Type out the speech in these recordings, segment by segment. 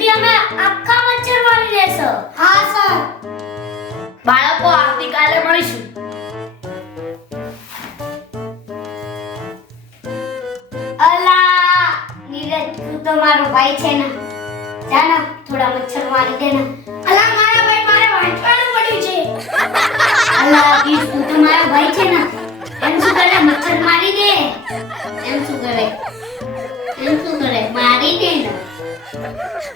રૂપિયા મે આખા વચ્ચર મારી દેશો હા સર બાળકો આવતીકાલે મળીશું અલા નીરજ તું તો મારો ભાઈ છે ને જાને થોડા મચ્છર મારી દે ને અલા મારા ભાઈ મારે વાંચવાનું પડ્યું છે અલા કી તું તો મારો ભાઈ છે ને એમ શું કરે મચ્છર મારી દે એમ શું કરે એમ શું કરે મારી દે ને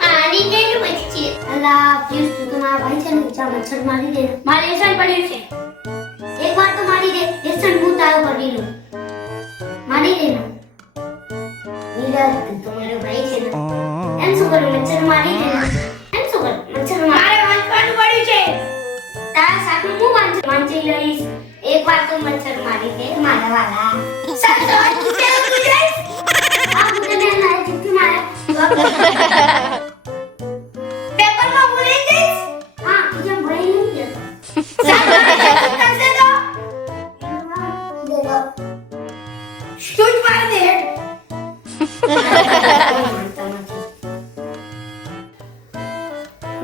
啊。ई मेरे बच्चे ला फिर तुम और भाईचंद शर्मा जी ने मालेशन पडियो छे एक बार तो मारि दे लेसन भूत आयो पडियो मारी देना ईराज तुमोरे भाई छे न अंशुल मच्छर मारि दे अंशुल मच्छर मारे वाकण पडियो छे ता साथ मु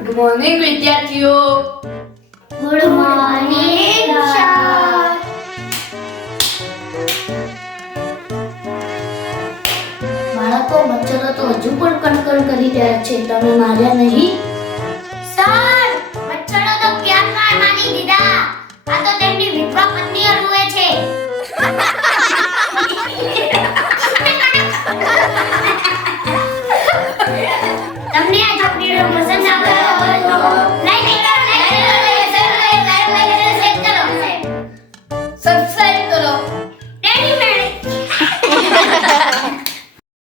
Good morning, Vidyatio. Good morning, Sean. બાળકો મચ્છરો તો હજુ પણ કણકણ કરી રહ્યા છે તમે માર્યા નહીં તમને આ ચોકડી મસંદ આવે